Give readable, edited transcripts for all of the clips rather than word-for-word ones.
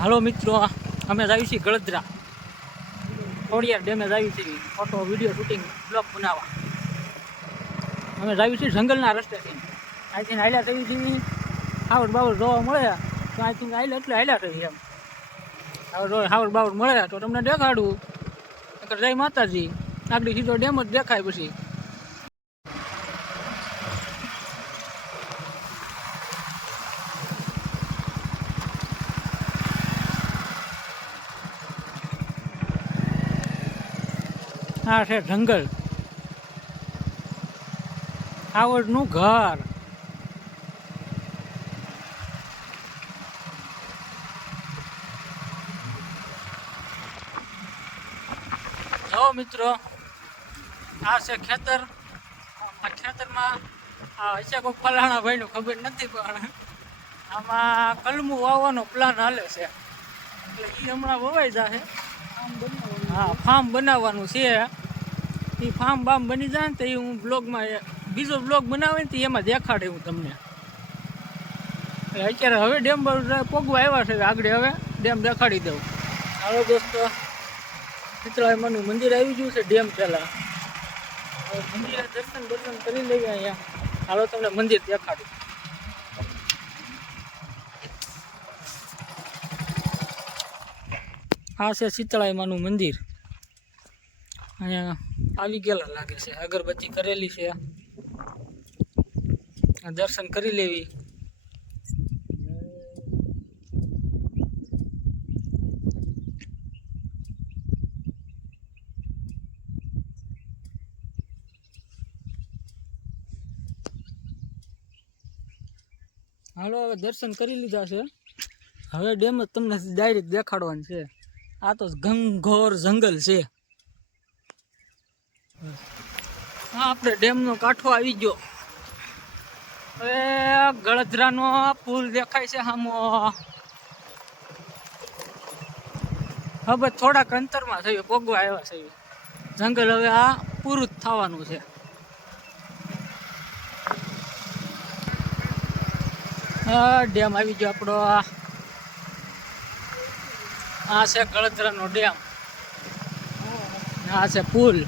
હાલો મિત્રો, અમે આવી છીએ ગળદરા ખોડિયાર ડેમે આવી છીએ ફોટો વિડીયો શૂટિંગ બ્લોગ બનાવવા. અમે આવી છીએ જંગલના રસ્તેથી. અહીંથી હાલ્યા થઈ છીએ હાવડ બાવડ જોવા મળે તો અહીંથી હાલ્યા એટલે હાલ્યા થઈ એમ. હવે હાવડ બાવડ મળે તો તમને દેખાડું. જય માતાજી, આગળ સીધો ડેમ જ દેખાય. પછી આ છે જંગલ, આવડનું ઘર. જો મિત્રો, આ છે ખેતર. આ ખેતરમાં આ હશે કોઈ ફલાણા ભાઈનું ખબર નથી, પણ આમાં કલમું વાવવાનો પ્લાન હાલે છે. એટલે એ હમણાં વવાઈ જશે. હા, ફાર્મ બનાવવાનું છે. એ ફાર્મ બામ બની જાય ને તો એ હું બ્લોગમાં બીજો બ્લોગ બનાવે ને તો એમાં દેખાડે હું તમને. અત્યારે હવે ડેમ પોગવા આવ્યા છે, આગળ હવે ડેમ દેખાડી દઉં. હાલો દોસ્તો, શીતળામાનું મંદિર આવી ગયું છે ડેમ પહેલાં. હવે મંદિરે દર્શન કરી લઈએ અહીંયા. હાલો તમને મંદિર દેખાડું. આ છે શીતળામાનું મંદિર. અહીંયા આવી ગયેલા લાગે છે, અગરબત્તી કરેલી છે. દર્શન કરી લેવી. હાલો, હવે દર્શન કરી લીધા છે. હવે ડેમ જ તમને ડાયરેક્ટ દેખાડવાનું છે. આ તો ઘનઘોર જંગલ છે. હા, આપણે ડેમનો કાંઠો આવી ગયો. હવે ગળદરાનો પુલ દેખાય છે સામો. હવે થોડાક અંતરમાં થયું, પોગવા આવ્યા છે. જંગલ હવે આ પૂરું જ થવાનું છે. હા, ડેમ આવી ગયો આપણો. આ છે ગળદરાનો ડેમ. આ છે પુલ.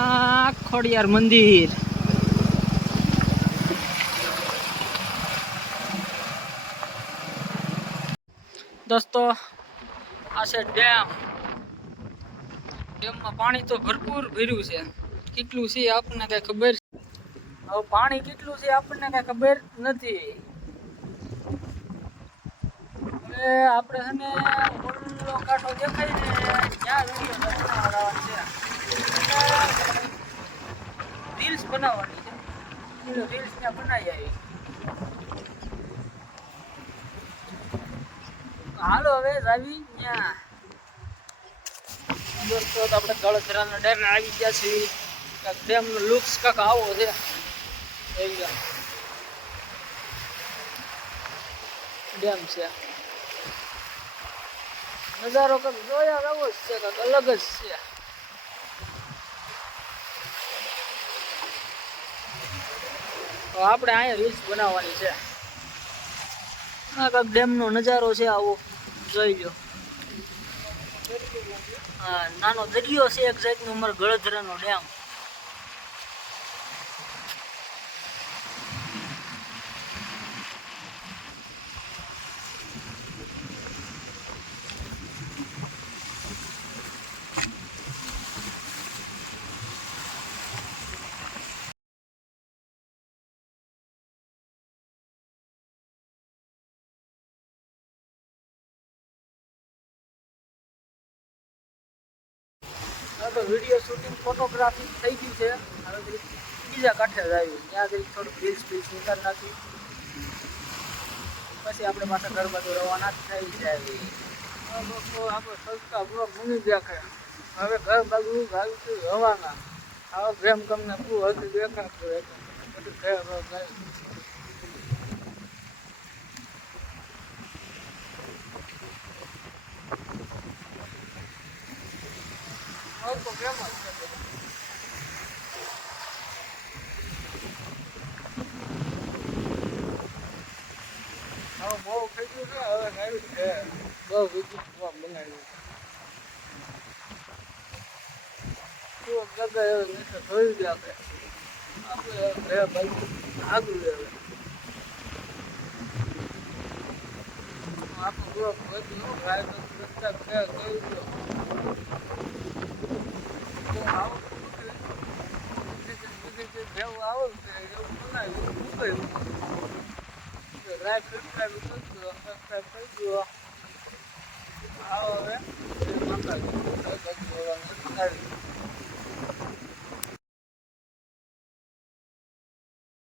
આ ખોડિયાર મંદિર. દોસ્તો, આ છે ડેમ. ડેમમાં પાણી તો ભરપૂર ભર્યું છે. કેટલું છે આપણને કઈ ખબર. હવે પાણી કેટલું છે આપણને કઈ ખબર નથી. હવે આપણે છે ને ઓલો કાંઠો દેખાય ને ત્યાં વિડીયો બનાવવાનો છે. રીલ્સ બનાવવાની છે. રીલ્સ ત્યાં બનાવી આવી. હાલો હવે આવી ત્યાં. દોસ્તો, આપણે ગળદરાના ડેમ આવી ગયા છીએ. ડેમનો લુક્સ કાંક આવો છે. ડેમ છે, નજારો કંઈક જોયા આવો જ છે, કંઈક અલગ જ છે. તો આપણે અહીંયા રીલ્સ બનાવવાની છે. આ કંઈક ડેમનો નજારો છે, આવો જોઈ લો. હા, નાનો દરિયો છે એક જાતનો અમારો ગળદરાનો ડેમ. તો વિડીયો શૂટિંગ ફોટોગ્રાફી થઈ ગયું છે. હવે બીજા કાંઠે જ આવ્યું, ત્યાં જઈ થોડુંક રીલ્સ નીકળી નાખી. પછી આપણે પાછા ઘર બાજુ રવાના થઈ જાય. આપણે સસ્તા બ્લોગ ભૂમી દેખાય. હવે ઘર બાજુ ગાયું રવાના. હવે પ્રેમ તમને શું હજી દેખાતું બધું ઘર ગાયું. તો ફેમસ છે. બહુ ખેડૂત છે હવે આવ્યું છે બહુ વિદ્યુત બનાવ્યું તો ગગા હવે નહીં જોઈ જ આપણે બે બાજુ આગળ હવે આપણું બ્લોક બધું ગાય રસ્તા કઈ ગયો તો આવું જેવું આવું એવું બનાવ્યું રાય ફિલ્મ